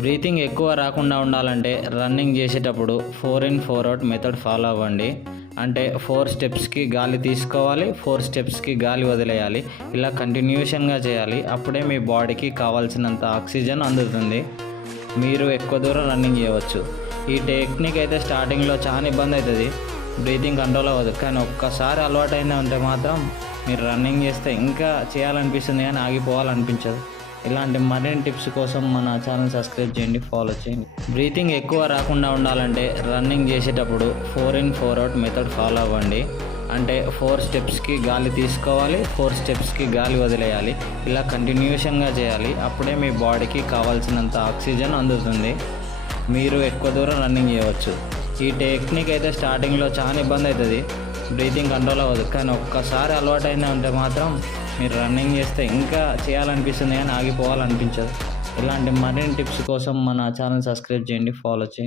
Breathing ఎక్కువ రాకుండా ఉండాలంటే రన్నింగ్ చేసేటప్పుడు 4 in 4 అవుట్ మెథడ్ ఫాలో అవ్వండి. అంటే 4 స్టెప్స్కి గాలి తీసుకోవాలి, 4 స్టెప్స్కి గాలి వదిలేయాలి. ఇలా కంటిన్యూషన్గా చేయాలి. అప్పుడే మీ బాడీకి కావాల్సినంత ఆక్సిజన్ అందుతుంది. మీరు ఎక్కువ దూరం రన్నింగ్ చేయవచ్చు. ఈ టెక్నిక్ అయితే స్టార్టింగ్లో చాలా ఇబ్బంది అవుతుంది, బ్రీతింగ్ కంట్రోల్ అవ్వదు. కానీ ఒక్కసారి అలవాటైంది అంటే మాత్రం మీరు రన్నింగ్ చేస్తే ఇంకా చేయాలనిపిస్తుంది కానీ ఆగిపోవాలనిపించదు. ఇలాంటి మరిన్ని టిప్స్ కోసం మన ఛానల్ సబ్స్క్రైబ్ చేయండి, ఫాలో చేయండి. బ్రీతింగ్ ఎక్కువ రాకుండా ఉండాలంటే రన్నింగ్ చేసేటప్పుడు 4 in 4 అవుట్ మెథడ్ ఫాలో అవ్వండి. అంటే 4 స్టెప్స్కి గాలి తీసుకోవాలి, 4 స్టెప్స్కి గాలి వదిలేయాలి. ఇలా కంటిన్యూషన్గా చేయాలి. అప్పుడే మీ బాడీకి కావాల్సినంత ఆక్సిజన్ అందుతుంది. మీరు ఎక్కువ దూరం రన్నింగ్ చేయవచ్చు. ఈ టెక్నిక్ అయితే స్టార్టింగ్లో చాలా ఇబ్బంది అవుతుంది, బ్రీతింగ్ కంట్రోల్ అవ్వదు. కానీ ఒక్కసారి అలవాటైంది అంటే మాత్రం మీరు రన్నింగ్ చేస్తే ఇంకా చేయాలనిపిస్తుంది కానీ ఆగిపోవాలనిపించదు. ఇలాంటి మరిన్ని టిప్స్ కోసం మన ఛానల్ సబ్స్క్రైబ్ చేయండి, ఫాలో చేయండి.